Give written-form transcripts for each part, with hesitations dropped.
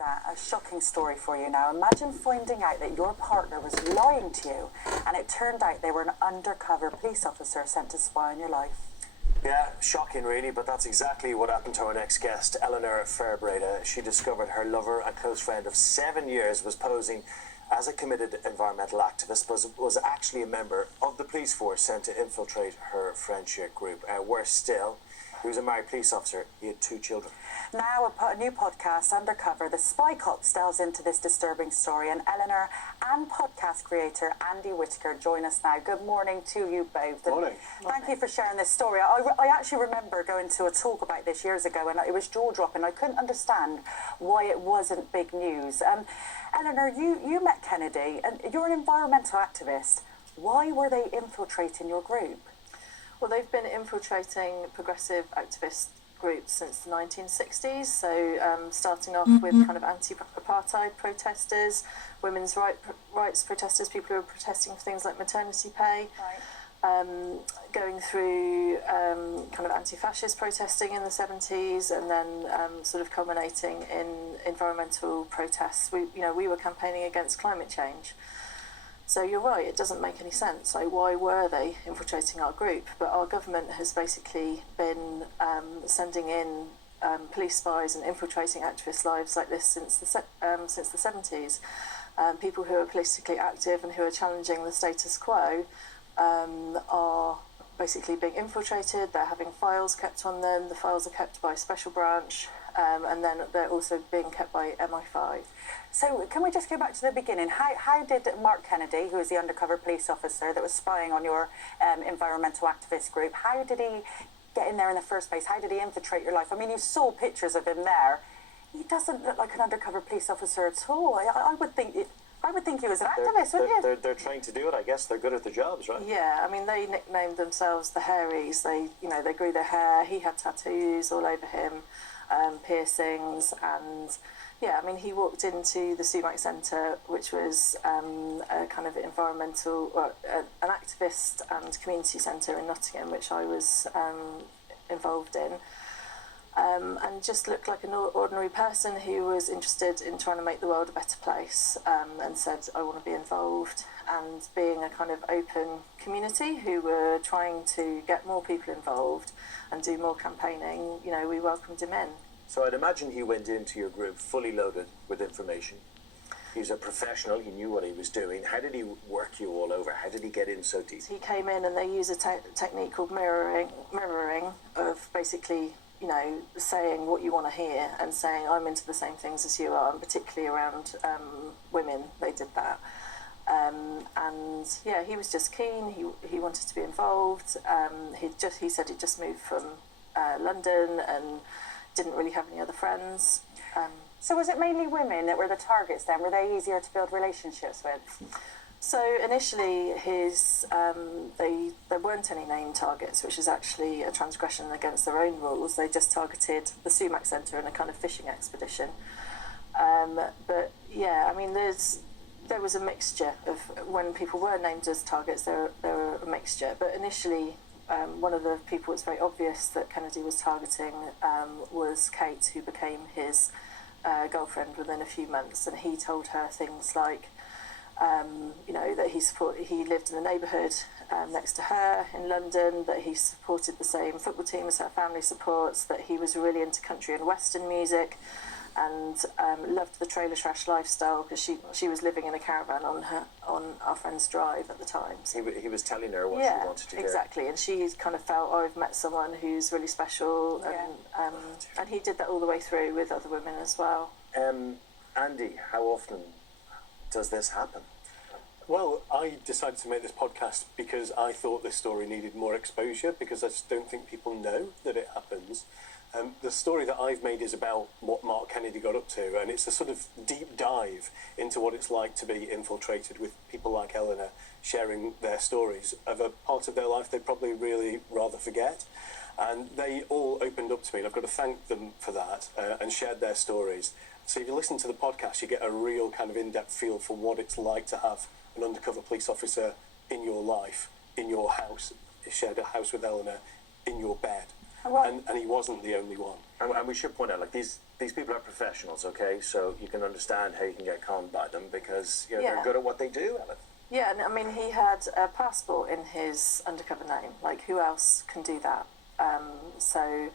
That a shocking story for you now. Imagine finding out that your partner was lying to you and it turned out they were an undercover police officer sent to spy on your life. Yeah, shocking really, but that's exactly what happened to our next guest, Eleanor Fairbreda. She discovered her lover and close friend of 7 years was posing as a committed environmental activist, but was actually a member of the police force sent to infiltrate her friendship group. Worse still, he was a married police officer. He had 2 children. Now a new podcast, Undercover, the Spycops, delves into this disturbing story, and Eleanor and podcast creator Andy Whitaker join us now. Good morning to you both. Good morning. Thank you for sharing this story. I actually remember going to a talk about this years ago, and it was jaw-dropping. I couldn't understand why it wasn't big news. Eleanor, you met Kennedy, and you're an environmental activist. Why were they infiltrating your group? Well, they've been infiltrating progressive activist groups since the 1960s, so starting off with kind of anti-apartheid protesters, women's rights protesters, people who are protesting for things like maternity pay, going through kind of anti-fascist protesting in the 70s, and then sort of culminating in environmental protests. We were campaigning against climate change. So you're right, it doesn't make any sense. So why were they infiltrating our group? But our government has basically been sending in police spies and infiltrating activists' lives like this since the 70s. People who are politically active and who are challenging the status quo are basically being infiltrated. They're having files kept on them. The files are kept by Special Branch, and then they're also being kept by MI5. So can we just go back to the beginning? How did Mark Kennedy, who was the undercover police officer that was spying on your environmental activist group, how did he get in there in the first place? How did he infiltrate your life? I mean, you saw pictures of him there. He doesn't look like an undercover police officer at all. I would think he was an activist, wouldn't you? They're trained to do it, I guess. They're good at their jobs, right? Yeah, I mean, they nicknamed themselves the Hairies. They grew their hair. He had tattoos all over him, piercings, and yeah, I mean, he walked into the Sumac Centre, which was a kind of environmental, an activist and community centre in Nottingham, which I was involved in. And just looked like an ordinary person who was interested in trying to make the world a better place, and said, I want to be involved. And being a kind of open community who were trying to get more people involved and do more campaigning, we welcomed him in. So I'd imagine he went into your group fully loaded with information. He's a professional, he knew what he was doing. How did he work you all over? How did he get in so deep? He came in and they use a technique called mirroring of basically, saying what you want to hear and saying, I'm into the same things as you are, and particularly around women, they did that. And yeah, he was just keen, he wanted to be involved. He said he'd just moved from London and didn't really have any other friends. So was it mainly women that were the targets then? Were they easier to build relationships with? So initially there weren't any named targets, which is actually a transgression against their own rules. They just targeted the Sumac Centre in a kind of fishing expedition. But yeah, I mean, there was a mixture of, when people were named as targets, there were a mixture. But initially, one of the people it's very obvious that Kennedy was targeting was Kate, who became his girlfriend within a few months, and he told her things like, that he lived in the neighbourhood next to her in London, that he supported the same football team as her family supports, that he was really into country and western music, and loved the trailer trash lifestyle because she was living in a caravan on our friend's drive at the time. So he was telling her what she wanted to hear. Exactly, and she kind of felt, I've met someone who's really special, and he did that all the way through with other women as well. Andy, how often does this happen? Well, I decided to make this podcast because I thought this story needed more exposure, because I just don't think people know that it happens. The story that I've made is about what Mark Kennedy got up to, and it's a sort of deep dive into what it's like to be infiltrated with people like Eleanor sharing their stories of a part of their life they probably really rather forget. And they all opened up to me, and I've got to thank them for that, and shared their stories. So if you listen to the podcast, you get a real kind of in-depth feel for what it's like to have an undercover police officer in your life, in your house, shared a house with Eleanor, in your bed. Well, and he wasn't the only one. And we should point out, like, these people are professionals, okay? So you can understand how you can get conned by them because they're good at what they do, Ellen. Yeah, and I mean, he had a passport in his undercover name. Like, who else can do that? So,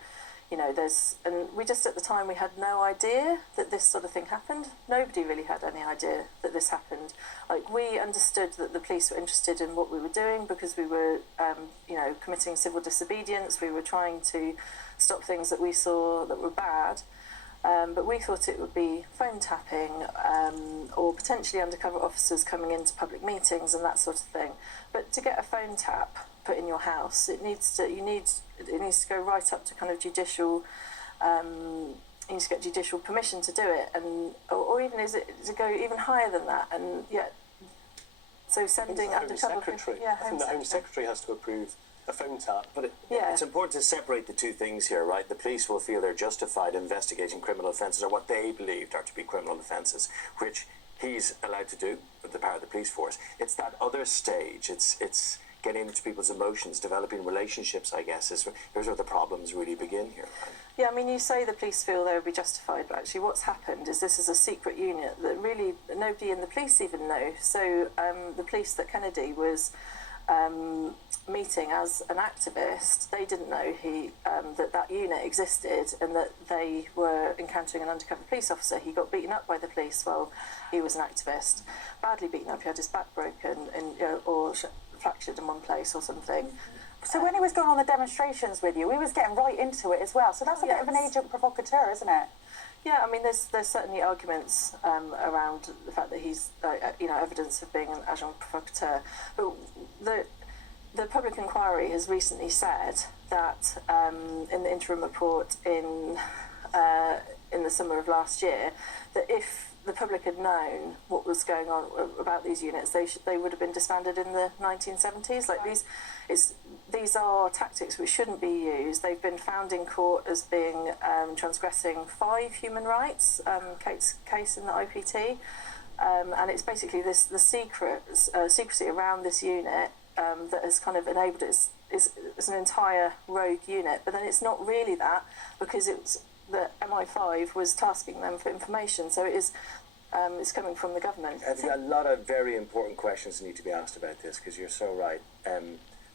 and we just, at the time, we had no idea that this sort of thing happened. Nobody really had any idea that this happened. Like, we understood that the police were interested in what we were doing because we were, committing civil disobedience. We were trying to stop things that we saw that were bad. But we thought it would be phone tapping or potentially undercover officers coming into public meetings and that sort of thing. But to get a phone tap put in your house, it needs to go right up to kind of judicial. You need to get judicial permission to do it, or even is it to go even higher than that? And yet, so sending undercover. I think the Home Secretary has to approve a phone tap. But it's important to separate the two things here, right? The police will feel they're justified investigating criminal offences or what they believed are to be criminal offences, which he's allowed to do with the power of the police force. It's that other stage. It's getting into people's emotions, developing relationships, I guess. Here's where the problems really begin here. Yeah, I mean, you say the police feel they would be justified, but actually what's happened is this is a secret unit that really nobody in the police even know. So the police that Kennedy was meeting as an activist, they didn't know that unit existed and that they were encountering an undercover police officer. He got beaten up by the police while he was an activist, badly beaten up. He had his back broken or fractured in one place or something. So when he was going on the demonstrations with you, he was getting right into it as well. So that's a bit of an agent provocateur, isn't it? Yeah, I mean, there's certainly arguments around the fact that he's, evidence of being an agent provocateur. But the public inquiry has recently said that in the interim report in the summer of last year, that if the public had known what was going on about these units, they would have been disbanded in the 1970s. Like, these are tactics which shouldn't be used. They've been found in court as being transgressing 5 human rights. Kate's case in the IPT, and it's basically the secrecy around this unit that has kind of enabled it. It's an entire rogue unit, but then it's not really that, because it's the MI5 was tasking them for information, so it's coming from the government. A lot of very important questions need to be asked about this, because you're so right.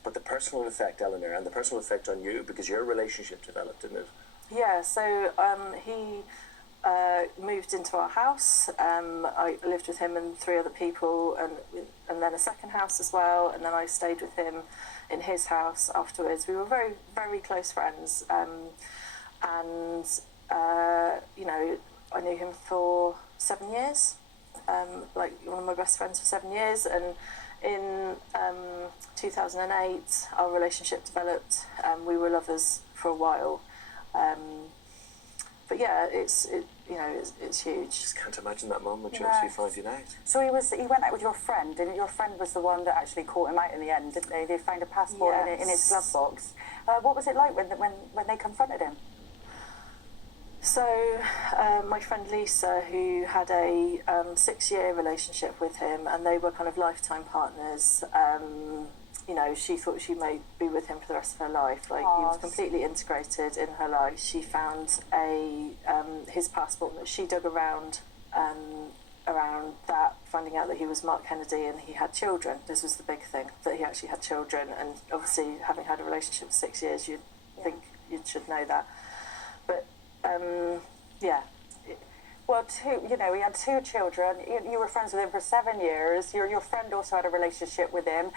But the personal effect, Eleanor, and the personal effect on you, because your relationship developed, didn't it? Yeah, so he moved into our house. I lived with him and 3 other people, and then a second house as well, and then I stayed with him in his house afterwards. We were very, very close friends, and I knew him for 7 years, like one of my best friends for 7 years, and in 2008 our relationship developed, and we were lovers for a while. But yeah, it's huge. Just can't imagine that moment you actually finding out. So he went out with your friend, and your friend was the one that actually caught him out in the end, didn't they? They found a passport in his glove box. What was it like when they confronted him? So my friend Lisa, who had a 6-year relationship with him, and they were kind of lifetime partners, she thought she may be with him for the rest of her life. Like, he was completely integrated in her life. She found his passport that she dug around that, finding out that he was Mark Kennedy and he had children. This was the big thing, that he actually had children, and obviously having had a relationship for 6 years, you'd think you should know that. But Well, he had 2 children. You were friends with him for 7 years. Your friend also had a relationship with him.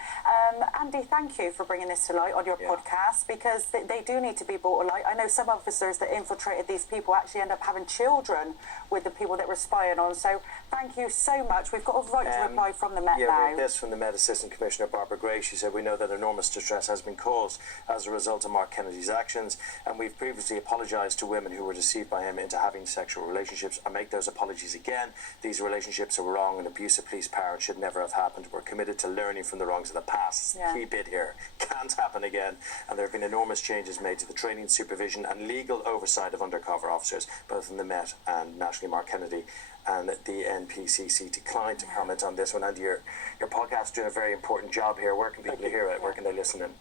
Andy, thank you for bringing this to light on your podcast, because they do need to be brought to light. I know some officers that infiltrated these people actually end up having children with the people that were spying on. So thank you so much. We've got a right to reply from the Met now. Yeah, we have this from the Met Assistant Commissioner Barbara Gray. She said, "We know that enormous distress has been caused as a result of Mark Kennedy's actions, and we've previously apologised to women who were deceived by him into having sexual relationships, and make those apologies again. These relationships are wrong and abuse of police power should never have happened. We're committed to learning from the wrongs of the past." Key bit here. Can't happen again. And there have been enormous changes made to the training, supervision and legal oversight of undercover officers, both in the Met and nationally. Mark Kennedy and the NPCC declined to comment on this one. And your podcast is doing a very important job here. Where can people hear it? Where can they listen in?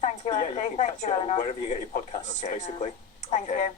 Thank you, Yeah, Andy. you can Thank catch you, it on Eleanor. wherever you get your podcasts, Okay. basically. Thank Okay. you.